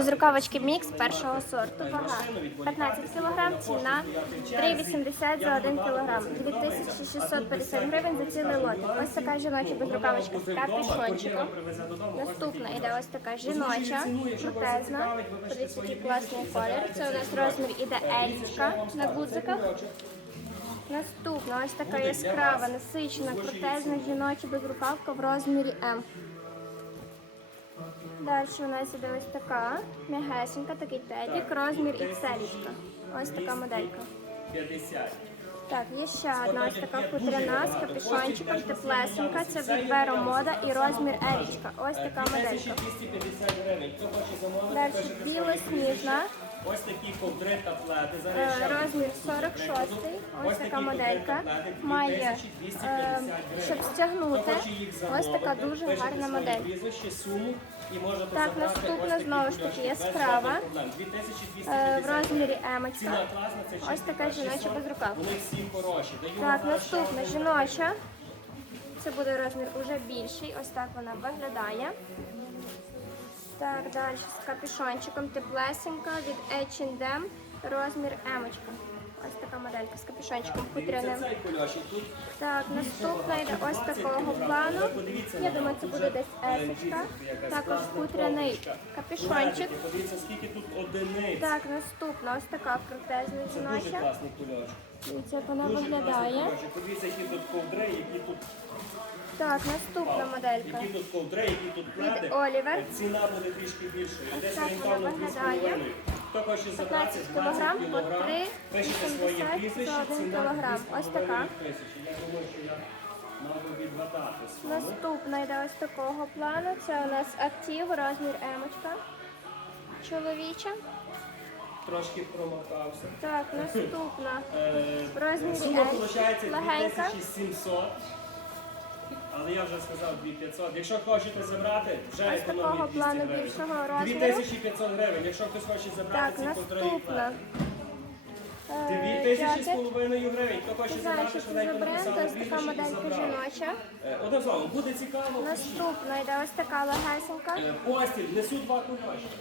З рукавочки мікс першого сорту. Вага 15 кг, ціна 3,80 за 1 кг. 2650 гривень за цілий лотик. Ось така жіноча безрукавочка з капюшончиком. Наступна йде ось така жіноча, протезна. Подивіться, який класний колір. Це у нас розмір іде ельфка на гудзиках. Наступна ось така яскрава, насичена, протезна жіноча безрукавка в розмірі М. Далі у нас іде ось така м'ягесенька, такий тедік, розмір XL. Ось така моделька. 50. Так, є ще одна ось така хутряна з капюшончиком, теплесенька. Це від Веро мода і розмір Елічка. Ось така моделька. 250 гривень. Хто хоче замовити, Далі білосніжна, Ось такі ковдри та плети. е, розмір 46. Ось така моделька. Має, е, щоб стягнути. Ось така дуже гарна модель. Так, наступна знову ж таки проблем. 2250 Е, В розмірі емочка. Ось така жіноча безрукавка. Так, наступна жіноча. Це буде розмір уже більший. Ось так вона виглядає. Так, далі з капюшончиком теплесенька від H&M, розмір емочка. Ось така моделька з капюшончиком хутряним. Так, наступна йде ось такого плану. Я думаю, це буде десь есочка. Також хутряний капюшончик. Плетики, Подивіться, скільки тут одиниць. Так, наступна ось така Це дуже жіноча. як вона виглядає. Подивіться, які тут ковдри, які тут Так, наступна моделька. Які тут ковдри, які тут пледи. Олівер. Ціна буде трішки більшою. Десь так вона виглядає. Хто хоче забрати 15 20 кілограм по кілограм, 3,80 пишете своє за прізвище, один ціна кілограм. Ось така. тисячі. Я думаю, що я мав би відгадати суму. Наступна йде ось такого плану. Це у нас актив, розмір емочка. Чоловіча. Трошки промахався. Так, наступна. Е, В розмірі Сума L. виходить Легенька. 2700. Але я вже сказав 2500. Якщо хочете забрати, вже Ось економіть 200 плану гривень. більшого розміру. 2500 гривень. Якщо хтось хоче забрати Так, ці контролі наступна. Е, 2000 з половиною гривень. Хто хоче Не знаю, забрати, що це за бренд, написали ось така прізвище і моделька забрали. жіноча. Е, Одним словом, буде цікаво. Наступна йде ось така легесенька. Е, Постіль, несу два кульочки.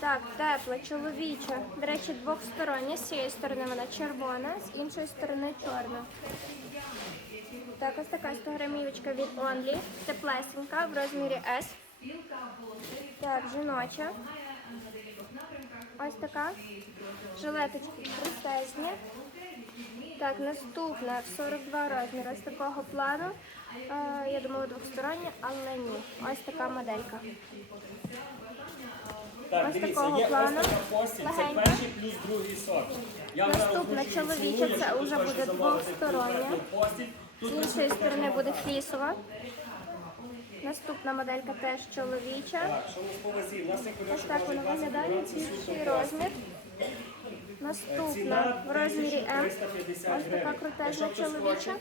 Так, тепла, чоловіча. До речі, двохстороння. З цієї сторони вона червона, з іншої сторони чорна. Так, ось така 100 грамівочка від Only. Теплесенька в розмірі S. Так, жіноча. Ось така. Жилеточки простезні. Так, наступна в 42 розмір. Ось такого плану. Е, я думаю, двохстороння, але ні. Ось така моделька. Так, Ось дивіться, такого є плану. ось така постіль, це Легенька. перший плюс другий сорт. Я Наступна чоловіча, це вже буде двохстороння. постіль. З іншої сторони буде флісова. Наступна моделька теж чоловіча. Ось так вона виглядає, більший розмір. Наступна в розмірі М. Ось така крутезна чоловіча.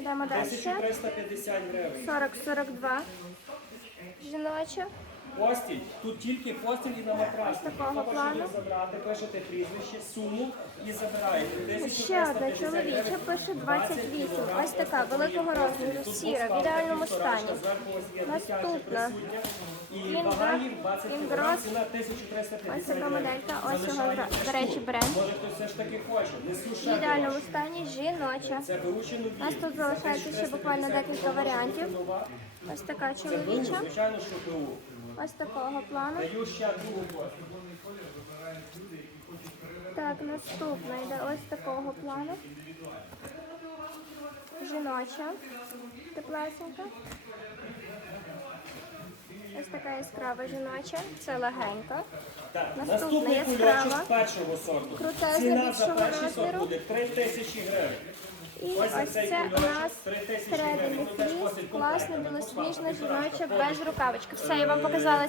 Йдемо далі. 1350 гривень. 40-42. Жіноча. Постіль, тут тільки постіль і на матрас. Такого плану. забрати, пишете прізвище, суму і забираєте. Ще одна 1350 чоловіча пише 28. Ось така великого розміру, сіра, в ідеальному стані. Наступна. І Інга, вага їх 20 кг, Інгрос. Ось така моделька. Ось його, до речі, бренд. В ідеальному стані жіноча. У нас тут залишається ще буквально декілька варіантів. Ось така чоловіча. звичайно, що. Ось такого плану. Так, наступна йде ось такого плану. Жіноча. Теплесенька. Ось така яскрава жіноча. Це легенька. Наступна яскрава. Крутезна більшого розміру. буде 3 тисячі гривень. І Ось це у нас 3 тисячі середній гривень. Теж фліс, класна білосніжна жіноча без рукавички. Все, я вам показала